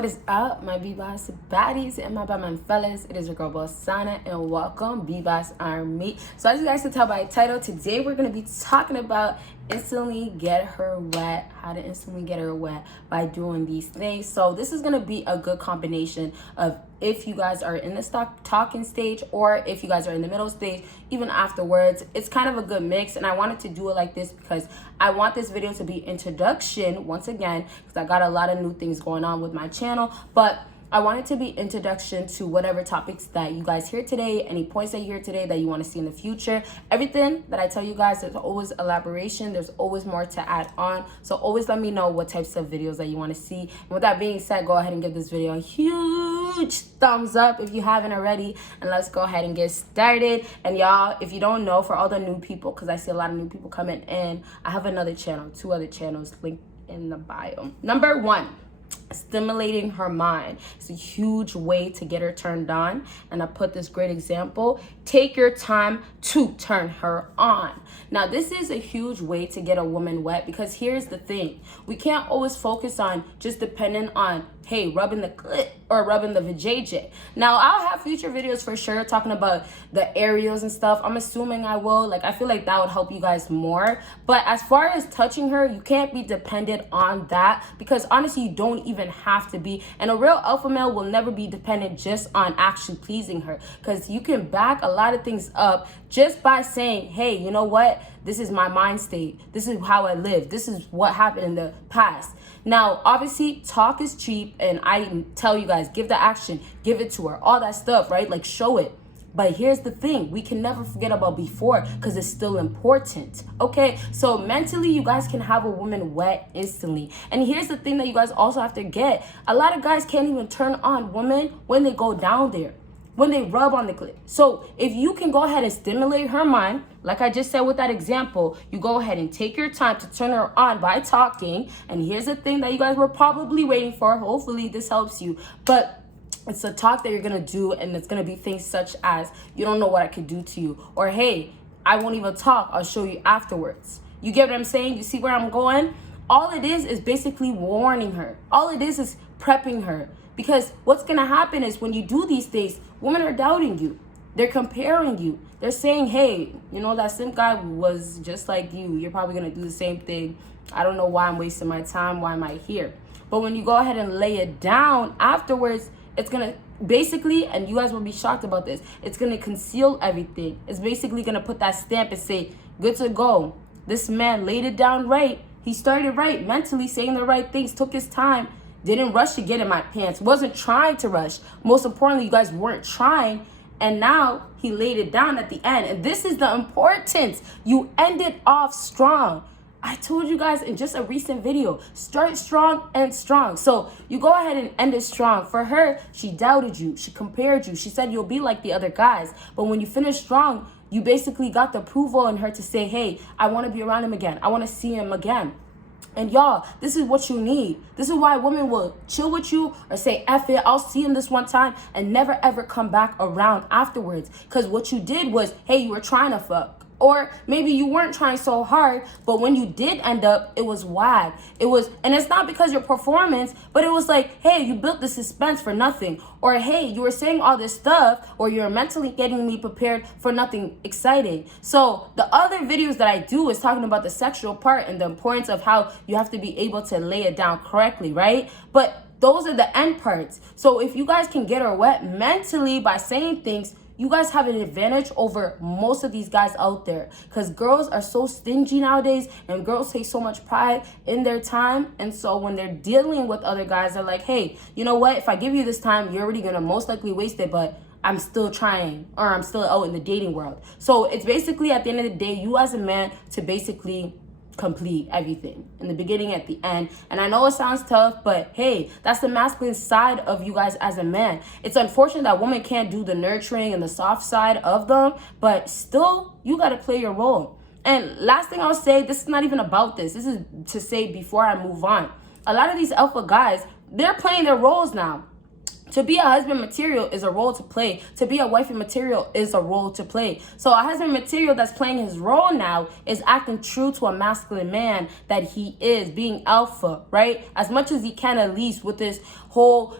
what is up, my B-Boss Baddies and my Batman fellas? It is your girl Bosana and welcome BBossArmy. So as you guys can tell by the title, today we're going to be talking about instantly get her wet, how to instantly get her wet by doing these things. So this is going to be a good combination of if you guys are in the talking stage or if you guys are in the middle stage, even afterwards. It's kind of a good mix, and I wanted to do it like this because I want this video to be introduction once again, because I got a lot of new things going on with my channel, but I want it to be introduction to whatever topics that you guys hear today, any points that you hear today that you want to see in the future. Everything that I tell you guys, there's always elaboration, there's always more to add on. So always let me know what types of videos that you want to see. And with that being said, go ahead and give this video a huge thumbs up if you haven't already. And let's go ahead and get started. And y'all, if you don't know, for all the new people, because I see a lot of new people coming in, I have another channel, 2 other channels linked in the bio. Number 1. Stimulating her mind. It's a huge way to get her turned on, and I put this great example: take your time to turn her on. Now this is a huge way to get a woman wet, because here's the thing: we can't always focus on just depending on, hey, rubbing the clit or rubbing the vajayjay. Now I'll have future videos for sure talking about the areas and stuff. I'm assuming I will. Like, I feel like that would help you guys more. But as far as touching her, you can't be dependent on that, because honestly you don't even have to be. And a real alpha male will never be dependent just on actually pleasing her, because you can back a lot of things up just by saying, hey, you know what, this is my mind state, this is how I live, this is what happened in the past. Now obviously talk is cheap, and I tell you guys, give the action, give it to her, all that stuff, right? Like, show it. But here's the thing: we can never forget about before, because it's still important. Okay, so mentally you guys can have a woman wet instantly. And here's the thing that you guys also have to get: a lot of guys can't even turn on women when they go down there, when they rub on the clit. So if you can go ahead and stimulate her mind, like I just said with that example, you go ahead and take your time to turn her on by talking. And here's the thing that you guys were probably waiting for. Hopefully this helps you. But it's a talk that you're going to do, and it's going to be things such as, you don't know what I could do to you, or hey, I won't even talk, I'll show you afterwards. You get what I'm saying? You see where I'm going? All it is basically warning her. All it is prepping her. Because what's going to happen is when you do these things, women are doubting you. They're comparing you. They're saying, hey, you know, that simp guy was just like you. You're probably going to do the same thing. I don't know why I'm wasting my time. Why am I here? But when you go ahead and lay it down afterwards, it's going to basically, and you guys will be shocked about this, it's going to conceal everything. It's basically going to put that stamp and say, good to go. This man laid it down right. He started right, mentally saying the right things, took his time, didn't rush to get in my pants, wasn't trying to rush. Most importantly, you guys weren't trying. And now he laid it down at the end. And this is the importance. You ended off strong. I told you guys in just a recent video, start strong and strong. So you go ahead and end it strong. For her, she doubted you. She compared you. She said you'll be like the other guys. But when you finish strong, you basically got the approval in her to say, hey, I want to be around him again. I want to see him again. And y'all, this is what you need. This is why women will chill with you or say, F it, I'll see him this one time, and never ever come back around afterwards. Because what you did was, hey, you were trying to fuck. Or maybe you weren't trying so hard, but when you did end up, it was whack. It was, and it's not because your performance, but it was like, hey, you built the suspense for nothing. Or hey, you were saying all this stuff, or you're mentally getting me prepared for nothing exciting. So the other videos that I do is talking about the sexual part and the importance of how you have to be able to lay it down correctly, right? But those are the end parts. So if you guys can get her wet mentally by saying things, you guys have an advantage over most of these guys out there, because girls are so stingy nowadays, and girls take so much pride in their time. And so when they're dealing with other guys, they're like, hey, you know what? If I give you this time, you're already going to most likely waste it, but I'm still trying, or I'm still out in the dating world. So it's basically, at the end of the day, you as a man to basically complete everything in the beginning, at the end. And I know it sounds tough, but hey, that's the masculine side of you guys as a man. It's unfortunate that women can't do the nurturing and the soft side of them, but still, you got to play your role. And last thing I'll say, this is not even about this. This is to say before I move on. A lot of these alpha guys, they're playing their roles now. To be a husband material is a role to play. To be a wifey material is a role to play. So a husband material that's playing his role now is acting true to a masculine man that he is, being alpha, right? As much as he can, at least, with this whole,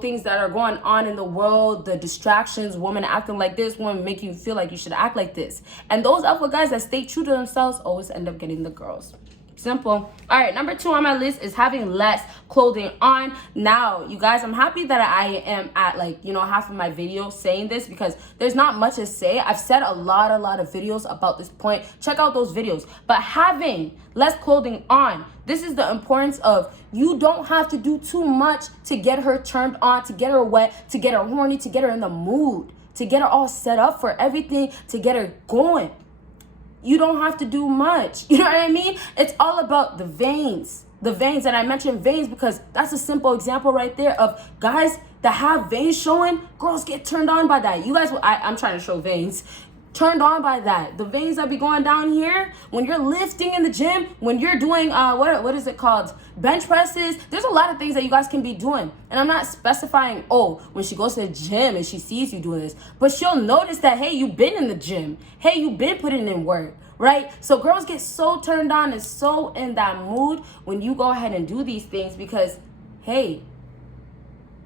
things that are going on in the world, the distractions, women acting like this, women make you feel like you should act like this. And those alpha guys that stay true to themselves always end up getting the girls. Simple. All right, number 2 on my list is having less clothing on. Now, you guys, I'm happy that I am at half of my video saying this, because there's not much to say. I've said a lot of videos about this point. Check out those videos. But having less clothing on, this is the importance of, you don't have to do too much to get her turned on, to get her wet, to get her horny, to get her in the mood, to get her all set up for everything, to get her going. You don't have to do much. You know what I mean? It's all about the veins. The veins, and I mentioned veins because that's a simple example right there of guys that have veins showing. Girls get turned on by that. You guys, I'm trying to show veins. Turned on by that. The veins that be going down here when you're lifting in the gym, when you're doing what is it called, bench presses. There's a lot of things that you guys can be doing, and I'm not specifying, when she goes to the gym and she sees you doing this, but she'll notice that, hey, you've been in the gym, hey, you've been putting in work, right? So girls get so turned on and so in that mood when you go ahead and do these things, because hey,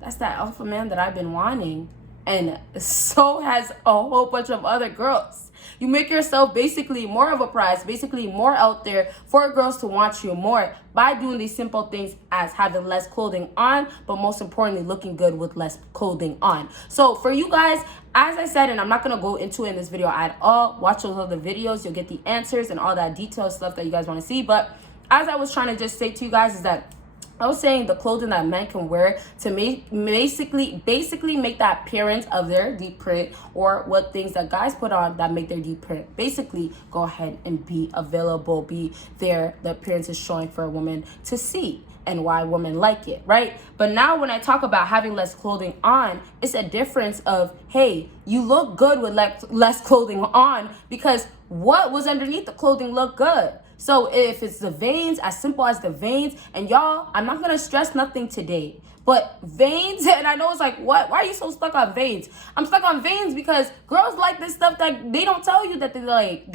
that's that alpha man that I've been wanting. And so has a whole bunch of other girls. You make yourself basically more of a prize, basically more out there for girls to want you more by doing these simple things as having less clothing on, but most importantly, looking good with less clothing on. So for you guys, as I said, and I'm not going to go into it in this video at all, watch those other videos. You'll get the answers and all that detailed stuff that you guys want to see. But as I was trying to just say to you guys is that I was saying the clothing that men can wear to basically make that appearance of their deep print, or what things that guys put on that make their deep print. Basically, go ahead and be available, be there. The appearance is showing for a woman to see, and why women like it, right? But now when I talk about having less clothing on, it's a difference of, hey, you look good with less clothing on, because what was underneath the clothing looked good. So if it's the veins, as simple as the veins, and y'all, I'm not going to stress nothing today, but veins, and I know it's like, what? Why are you so stuck on veins? I'm stuck on veins because girls like this stuff that they don't tell you that they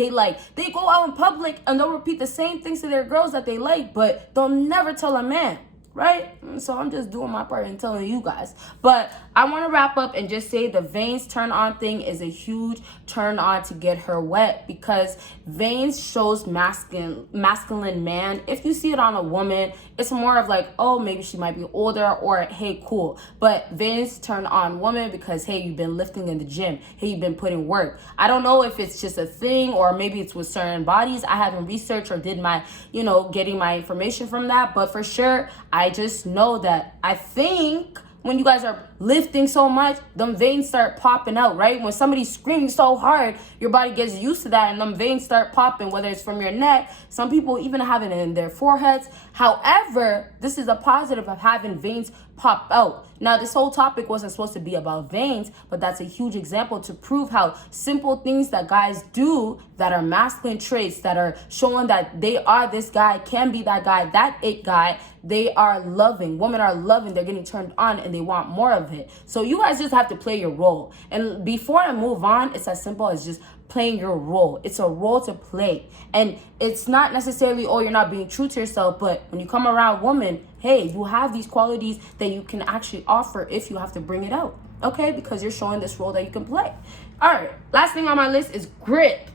like. They go out in public and they'll repeat the same things to their girls that they like, but they'll never tell a man. Right? So I'm just doing my part and telling you guys. But I want to wrap up and just say the veins turn on thing is a huge turn on to get her wet, because veins shows masculine man. If you see it on a woman, it's more of like, oh, maybe she might be older, or hey, cool. But veins turn on women because, hey, you've been lifting in the gym. Hey, you've been putting work. I don't know if it's just a thing, or maybe it's with certain bodies. I haven't researched or did my, getting my information from that. But for sure, I just know that I think when you guys are lifting so much, them veins start popping out, right? When somebody's screaming so hard, your body gets used to that, and them veins start popping, whether it's from your neck. Some people even have it in their foreheads. However, this is a positive of having veins pop out. Now, this whole topic wasn't supposed to be about veins, but that's a huge example to prove how simple things that guys do that are masculine traits, that are showing that they are this guy, can be that guy, that it guy, they are loving. Women are loving. They're getting turned on and they want more of it. So you guys just have to play your role. And before I move on, it's as simple as just playing your role. It's a role to play. And it's not necessarily, oh, you're not being true to yourself, but when you come around women, hey, you have these qualities that you can actually offer if you have to bring it out, okay? Because you're showing this role that you can play. All right, last thing on my list is grip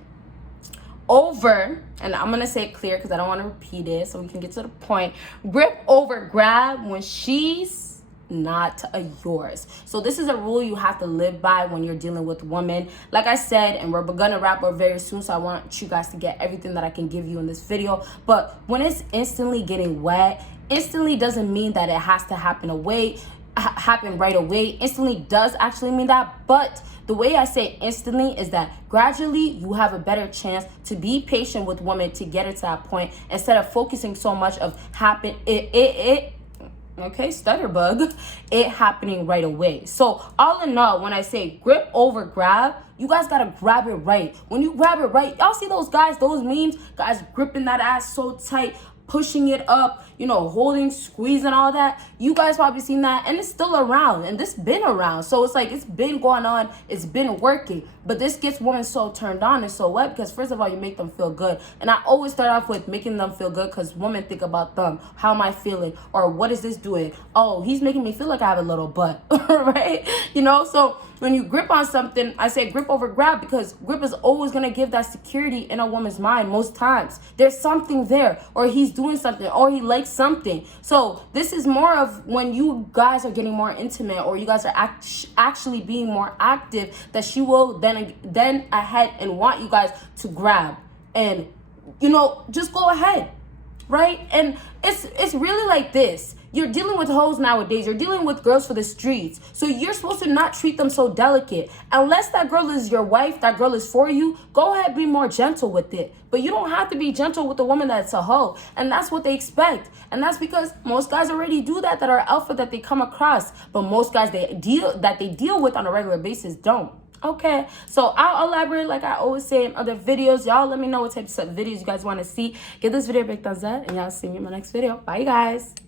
over, and I'm gonna say it clear because I don't want to repeat it so we can get to the point. Grip over grab when she's not yours. So this is a rule you have to live by when you're dealing with women. Like I said, and we're gonna wrap up very soon, so I want you guys to get everything that I can give you in this video. But when it's instantly getting wet, instantly doesn't mean that it has to happen right away. Instantly does actually mean that, but the way I say instantly is that gradually you have a better chance to be patient with women to get it to that point, instead of focusing so much of stutter bug, it happening right away. So all in all, when I say grip over grab, you guys gotta grab it right. When you grab it right, y'all see those guys, those memes, guys gripping that ass so tight, pushing it up, you know, holding, squeezing, all that. You guys probably seen that, and it's still around, and this been around. So it's like, it's been going on, it's been working. But this gets women so turned on and so what? Because first of all, you make them feel good. And I always start off with making them feel good, because women think about them. How am I feeling? Or what is this doing? Oh, he's making me feel like I have a little butt, right? You know, so when you grip on something, I say grip over grab, because grip is always going to give that security in a woman's mind most times. There's something there, or he's doing something, or he likes something. So this is more of when you guys are getting more intimate, or you guys are actually being more active, that she will then ahead and want you guys to grab. And, you know, just go ahead, right? And it's really like this. You're dealing with hoes nowadays. You're dealing with girls for the streets. So you're supposed to not treat them so delicate. Unless that girl is your wife, that girl is for you, go ahead, be more gentle with it. But you don't have to be gentle with a woman that's a hoe. And that's what they expect. And that's because most guys already do that are alpha, that they come across. But most guys they deal with on a regular basis don't. Okay, so I'll elaborate like I always say in other videos. Y'all let me know what types of videos you guys want to see. Give this video a big thumbs up, and y'all see me in my next video. Bye, guys.